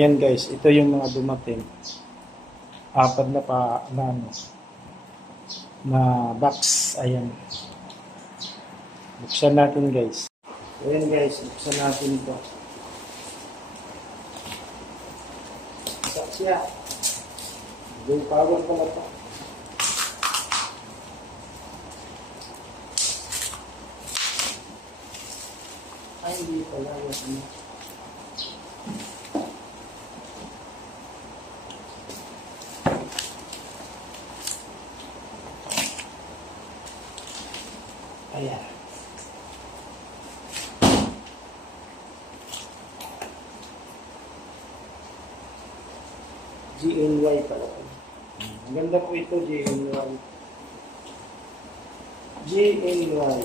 Ayan guys, ito yung mga dumating. Apat na pa na, ano, na box. Ayan. Buksan natin guys. Ayan guys, buksan natin ito. Isa siya. Yung power pala ito. Ay, hindi pala. Ayan. GNY pala. Maganda po ito, GNY. GNY.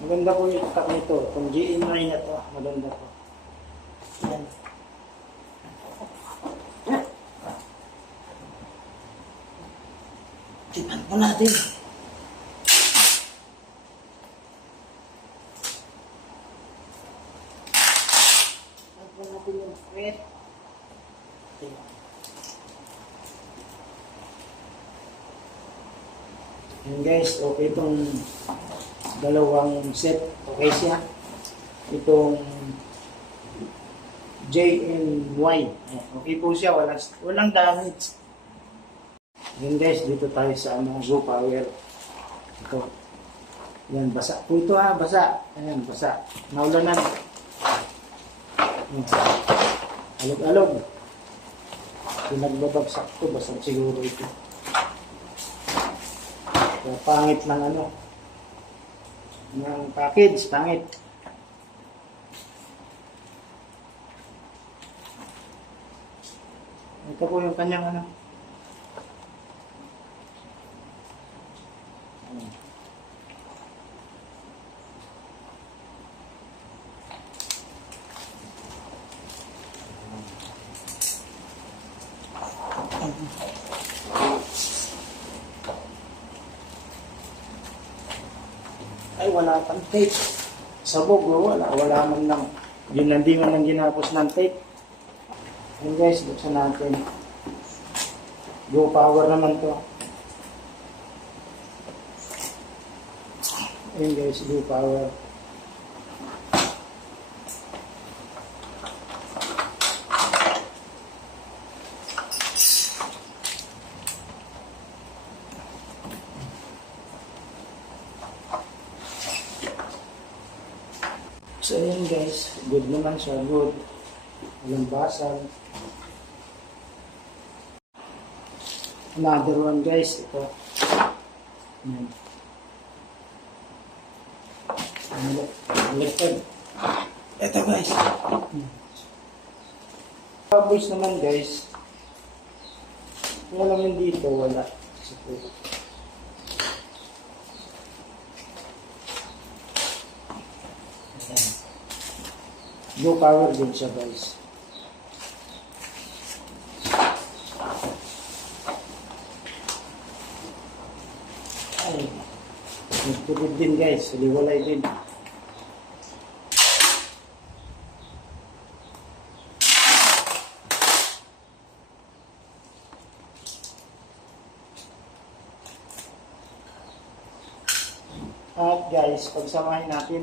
Maganda po yung itak nito. Kung GNY na to, maganda po. Ayan. Tipan po natin. Tipan po natin yung square. Ayan guys, okay itong dalawang set. Okay siya. Itong JNY. Okay po siya. Walang damage. Yan guys, dito tayo sa Go Power. Ito. Yan, basa po ito ha, basa. Ayan, basa. Naulanan. Alog-alog. Pinagbabagsak ito, basa siguro ito. Kaya pangit ng ano, ng package, pangit. Ito po yung kanyang ano. Ay, wala pang tape. Sabog, wala man lang. Hindi man lang ginapos ng tape. Ayan guys, buksan natin. Go Power naman to. Ayan guys, Go Power. So ayan guys, good naman siya, good. Walang basag. Another one guys, ito. Ayan. Elected. Ito guys. Boys naman guys. Kung naman dito, wala. Go Power din siya guys. Ay, nagtulog din guys, liwalay din. At guys, pagsamahin natin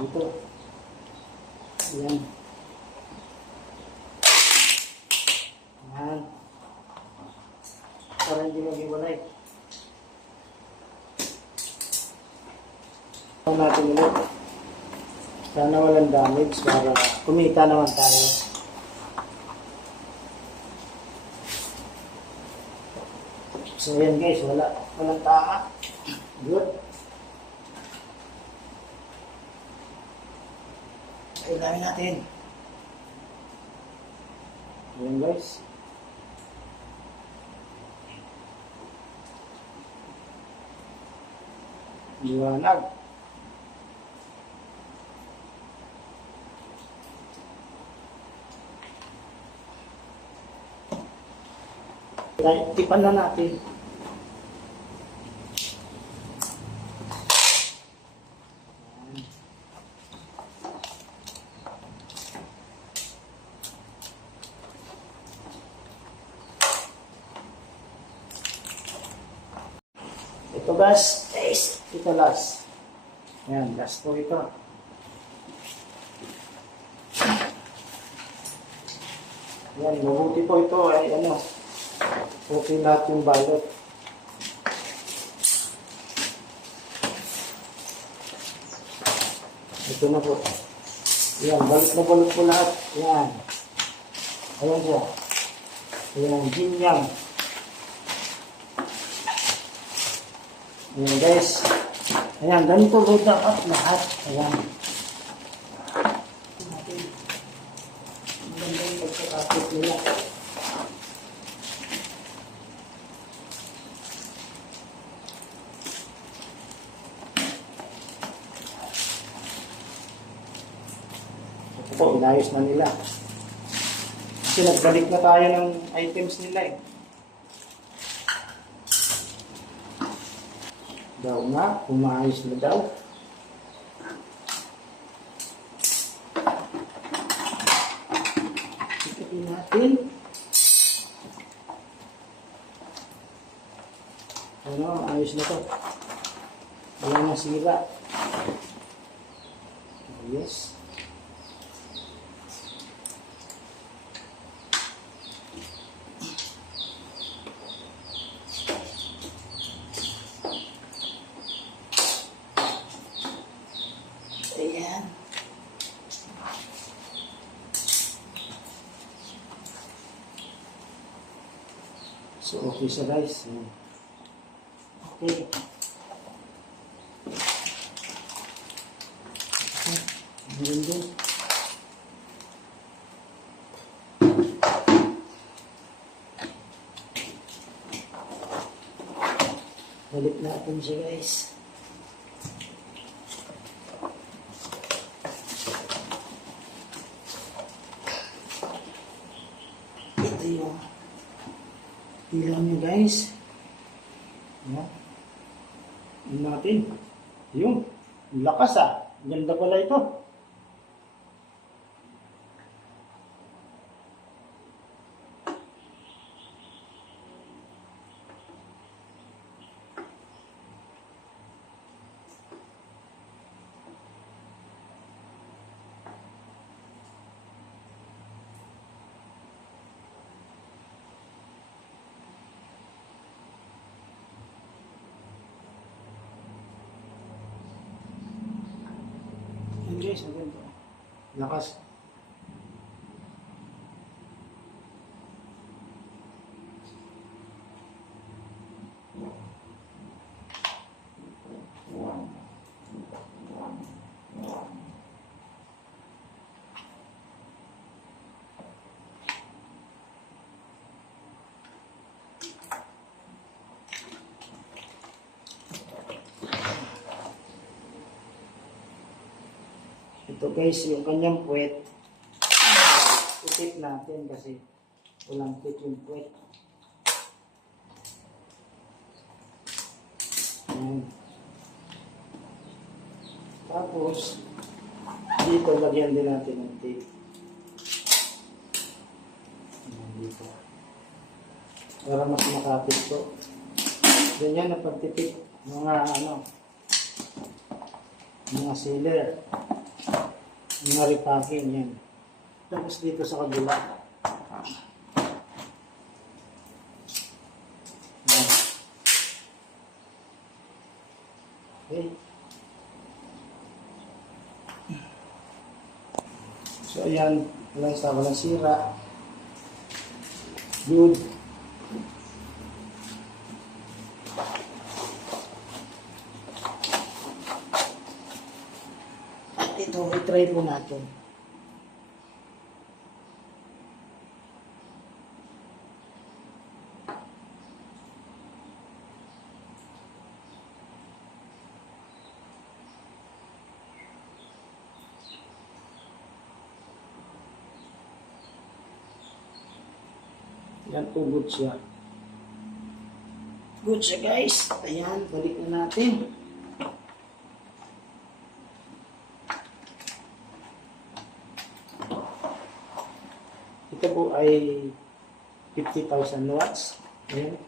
dito. Ayan. Ayan. Para hindi mag-iwalay. Ito natin ulit. Sana walang damage para kumita naman tayo. So ayan guys, walang tama. Good. Ilahin natin. Ayan guys. Liwanag. Tipan na natin. Ito guys, ito last. Ayan, last po ito. Ayan, mabuti po ito ay ano, okay lahat yung balot. Ito na po. Ayan, balot na balot po lahat. Ayan. Ayan po. Ayan, ginyang. Ayan guys. Ayan, ganito load up lahat. Ayan. Maganda yung pagkakapit nila. Ito po, inayos na nila. Kasi nagbalik na tayo ng items nila eh. Daw nga, umaayos na daw. Ikatin natin. Ano, ayos na to. Wala na sira. Yes. Ayan. So, okay siya guys. Okay. Meron din. Balik natin siya guys. Ito yung ilaw nyo guys. Ayan. Yun natin. Yung lakas ah. Ganda pala ito. Yun guys, ang ganda. Lakas. Ito guys, yung kanyang puwet, itip natin kasi walang tip yung puwet. Ayan. Tapos, dito lagyan din natin ng tape. Ayan, dito. Para mas makapit to. Ganyan na pagtipid mga ano, mga sealer. Mga repacking yan. Tapos dito sa kabila. Yan. Okay. So ayan, walang sira. Good. Ito, i-try po natin. Yan po, good siya. Good siya guys. Ayan, balik na natin. Ito po ay 50,000 watts. Ayan.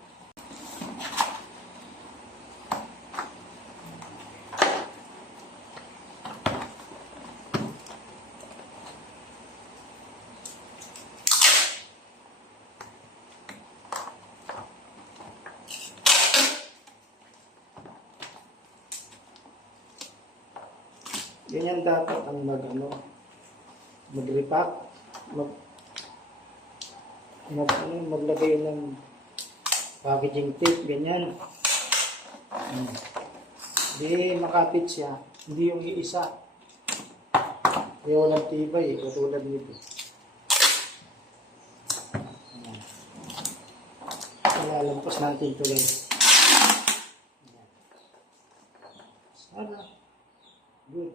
Ganyan dapat ang mag-repack, maglagay ng packaging tape, ganyan. Hindi makapit siya, hindi yung iisa. Kaya walang tibay, katulad nito. Lalampas natin ito guys. Sana. Good.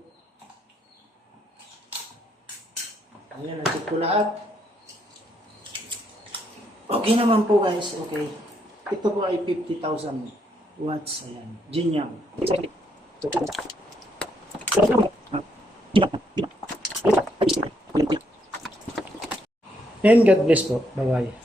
Ayan, natin ko lahat. Okay naman po guys, okay. Ito po ay 50,000 watts. Ayan, Jinyang. And God bless po. Bye-bye.